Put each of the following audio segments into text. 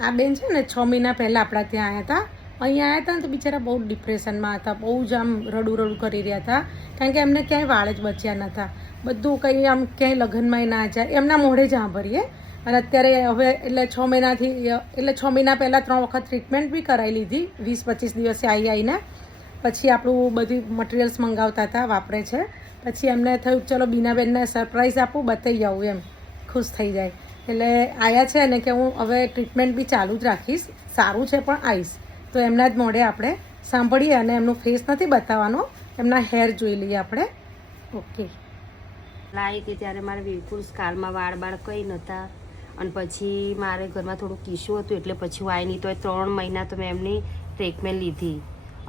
આ બેન છે ને 6 મહિના પહેલાં આપણા ત્યાં આવ્યા હતા. અહીંયા આવ્યા હતા ને તો બિચારા બહુ ડિપ્રેશનમાં હતા, બહુ જ આમ રડું કરી રહ્યા હતા, કારણ કે એમને ક્યાંય વાળ જ બચ્યા નહોતા. બધું કંઈ આમ ક્યાંય લગ્નમાં ના જાય, એમના મોઢે જ સાંભળીએ. અને અત્યારે હવે એટલે 6 મહિનાથી એટલે 6 મહિના પહેલાં 3 વખત ટ્રીટમેન્ટ બી કરાવી લીધી, 20-25 દિવસે આવીને. પછી આપણું બધી મટીરિયલ્સ મંગાવતા હતા, વાપરે છે. પછી એમને થયું ચલો બીનાબેનને સરપ્રાઈઝ આપું, બતાવી આવું, એમ ખુશ થઈ જાય. એટલે આવ્યા છે ને કે હું હવે ટ્રીટમેન્ટ બી ચાલુ જ રાખીશ, સારું છે પણ આવીશ. તો એમના જ મોઢે આપણે સાંભળીએ અને એમનું ફેસ નથી બતાવવાનો, એમના હેર જોઈ લઈએ આપણે. ઓકે. લાવી કે ત્યારે મારે બિલકુલ સ્કાલમાં વાળ કંઈ નહોતા, અને પછી મારે ઘરમાં થોડું કિસ્સું હતું, એટલે પછી હું આવી નહીં. તો 3 મહિના તો મેં એમની ટ્રીટમેન્ટ લીધી,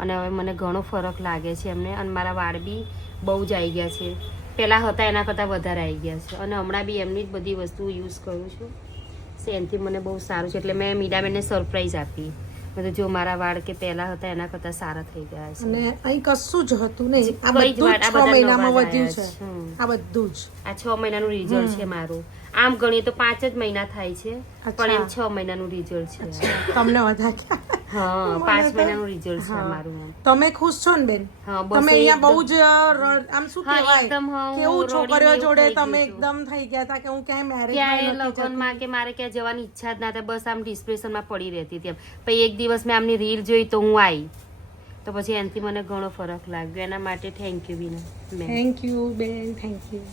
અને હવે મને ઘણો ફરક લાગે છે એમને. અને મારા વાળ બી બહુ જ આવી ગયા છે, પહેલાં હતા એના કરતાં વધારે આવી ગયા છે. અને હમણાં બી એમની જ બધી વસ્તુ યુઝ કરું છું, એનાથી મને બહુ સારું છે. એટલે મેં મીરાબેનને સરપ્રાઈઝ આપી, બધું જો મારા વાળ કે પહેલાં હતા એના કરતાં સારા થઈ ગયા છે. અને અહીં કશું જ હતું નહીં, આ બધું જ 6 મહિનામાં વધ્યું છે. આ બધું જ આ 6 મહિનાનું રિઝલ્ટ છે મારું. આમ ગણીએ તો 5 જ મહિના થાય છે, પણ એમ 6 મહિનાનું રિઝલ્ટ છે. તમને વધારે હા, 5 મહિનાનું રિઝલ્ટ છે મારું. તમે ખુશ છો ને બેન? તમે અહીંયા બહુ જ આમ શું કહેવાય, કેવું છોકરીઓ જોડે તમે એકદમ થઈ ગયા હતા કે હું ક્યાંય મેરેજમાં લગ્નમાં કે મારે ક્યાં જવાની ઈચ્છા જ ના થાય, બસ આમ ડિપ્રેશનમાં પડી રહેતી હતી. પછી એક દિવસ મેં આમની રીલ જોઈ તો હું આવી, તો પછી એનાથી મને ઘણો ફરક લાગ્યો. એના માટે thank you Bina. Thank you બેન, થેન્ક યુ.